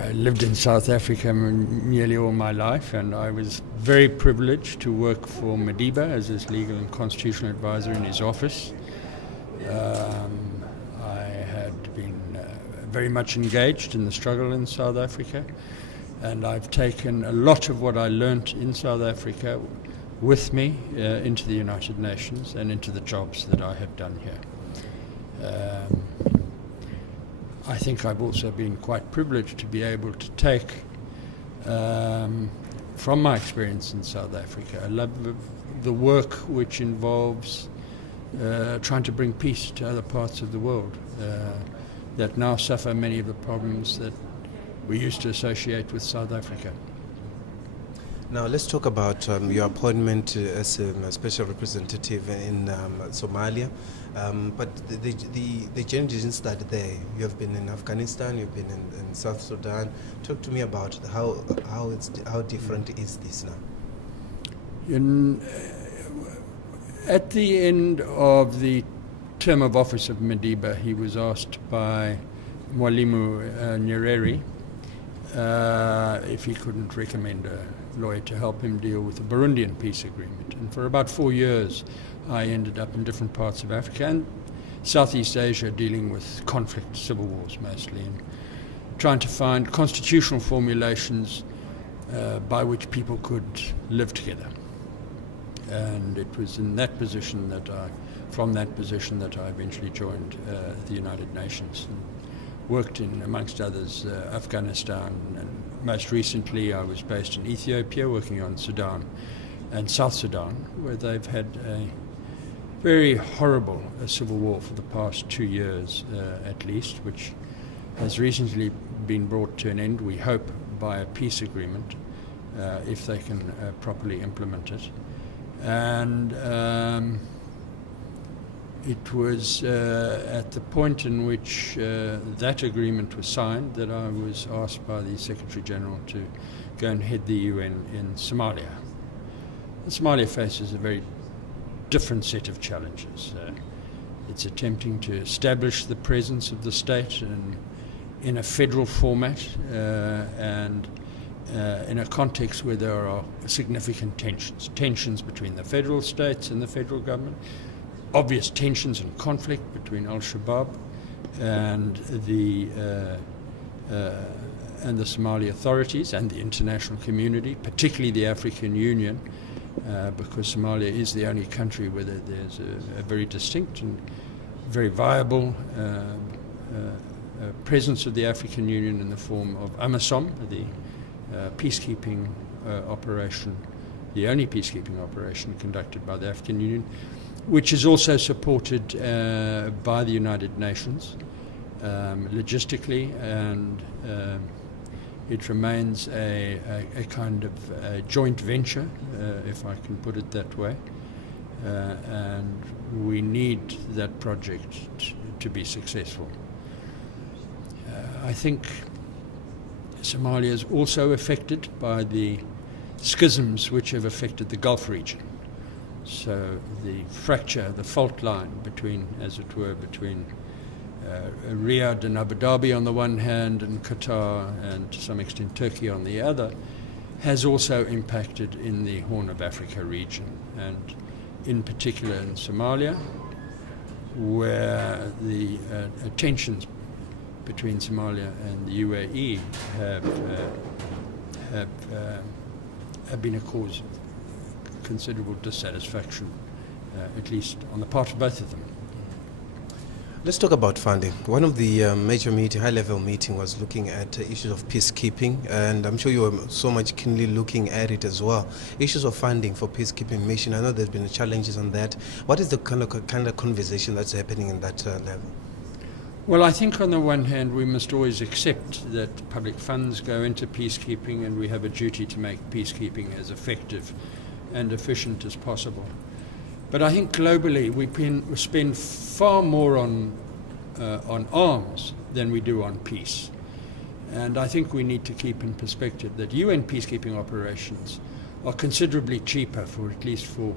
I lived in South Africa nearly all my life, and I was very privileged to work for Madiba as his legal and constitutional advisor in his office. I had been very much engaged in the struggle in South Africa, and I've taken a lot of what I learnt in South Africa with me into the United Nations and into the jobs that I have done here. I think I've also been quite privileged to be able to take from my experience in South Africa a love of the work which involves trying to bring peace to other parts of the world that now suffer many of the problems that we used to associate with South Africa. Now let's talk about your appointment as a special representative in Somalia. But the journey didn't start there. You have been in Afghanistan, you've been in South Sudan. Talk to me about how different is this now? At the end of the term of office of Madiba, he was asked by Mwalimu Nyerere if he couldn't recommend a lawyer to help him deal with the Burundian peace agreement. And for about 4 years, I ended up in different parts of Africa and Southeast Asia dealing with conflict, civil wars mostly, and trying to find constitutional formulations by which people could live together. And it was in that position from that position that I eventually joined the United Nations and worked in, amongst others, Afghanistan, and most recently I was based in Ethiopia working on Sudan and South Sudan, where they've had a very horrible civil war for the past 2 years at least, which has recently been brought to an end, we hope, by a peace agreement, if they can properly implement it. And it was at the point in which that agreement was signed that I was asked by the Secretary General to go and head the UN in Somalia. Somalia faces a very different set of challenges. It's attempting to establish the presence of the state in a federal format and in a context where there are significant tensions between the federal states and the federal government, obvious tensions and conflict between Al-Shabaab and the Somali authorities and the international community, particularly the African Union, because Somalia is the only country where there's a very distinct and very viable presence of the African Union in the form of AMISOM, the peacekeeping operation, the only peacekeeping operation conducted by the African Union, which is also supported by the United Nations logistically, and it remains a kind of a joint venture, if I can put it that way, and we need that project to be successful. I think Somalia is also affected by the schisms which have affected the Gulf region. So the fracture, the fault line between, as it were, between Riyadh and Abu Dhabi on the one hand and Qatar and to some extent Turkey on the other, has also impacted in the Horn of Africa region, and in particular in Somalia, where the tensions between Somalia and the UAE have been a cause of considerable dissatisfaction, at least on the part of both of them. Let's talk about funding. One of the major high-level meeting was looking at issues of peacekeeping, and I'm sure you were so much keenly looking at it as well. Issues of funding for peacekeeping mission. I know there's been challenges on that. What is the kind of conversation that's happening in that level? Well, I think on the one hand we must always accept that public funds go into peacekeeping, and we have a duty to make peacekeeping as effective and efficient as possible. But I think globally we spend far more on arms than we do on peace. And I think we need to keep in perspective that UN peacekeeping operations are considerably cheaper, for at least for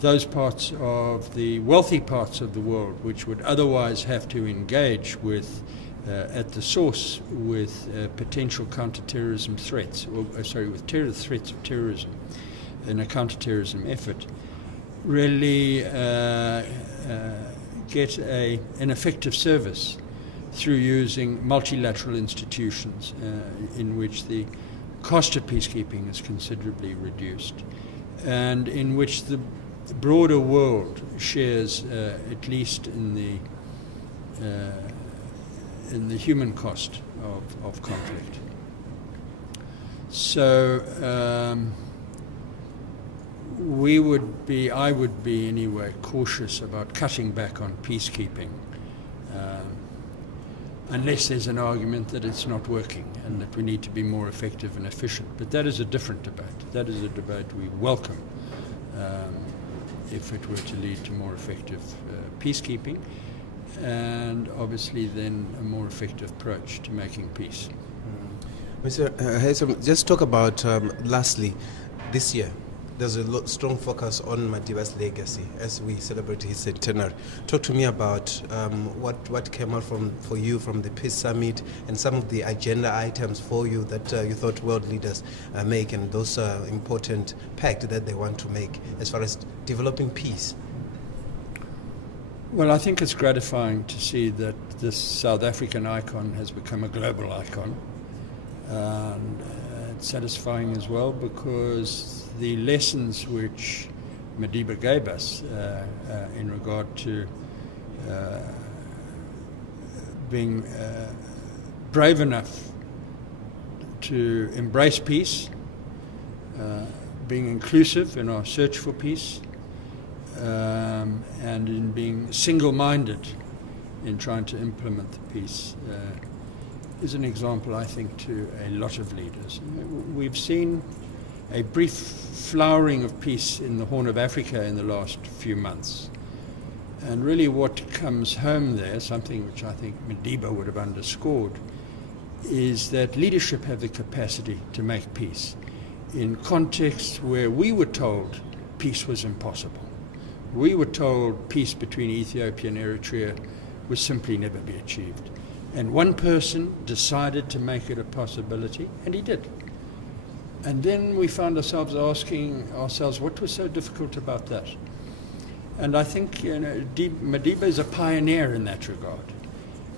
those parts of the wealthy parts of the world which would otherwise have to engage with at the source with potential counter-terrorism threats, with threats of terrorism in a counter-terrorism effort, really get an effective service through using multilateral institutions in which the cost of peacekeeping is considerably reduced, and in which the broader world shares, at least in the human cost of conflict. So I would be anyway cautious about cutting back on peacekeeping, unless there's an argument that it's not working and that we need to be more effective and efficient. But that is a different debate. That is a debate we welcome if it were to lead to more effective peacekeeping, and obviously then a more effective approach to making peace. Mr. Haysom, just talk about, lastly, this year. There's a strong focus on Madiba's legacy as we celebrate his centenary. Talk to me about what came out for you from the Peace Summit and some of the agenda items for you that you thought world leaders make, and those important pact that they want to make as far as developing peace. Well, I think it's gratifying to see that this South African icon has become a global icon. It's satisfying as well because the lessons which Madiba gave us in regard to being brave enough to embrace peace, being inclusive in our search for peace, and in being single-minded in trying to implement the peace, is an example, I think, to a lot of leaders. We've seen a brief flowering of peace in the Horn of Africa in the last few months. And really what comes home there, something which I think Madiba would have underscored, is that leadership have the capacity to make peace in contexts where we were told peace was impossible. We were told peace between Ethiopia and Eritrea would simply never be achieved. And one person decided to make it a possibility, and he did. And then we found ourselves asking ourselves, what was so difficult about that? And I think Madiba is a pioneer in that regard.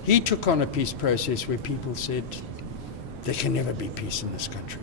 He took on a peace process where people said, there can never be peace in this country.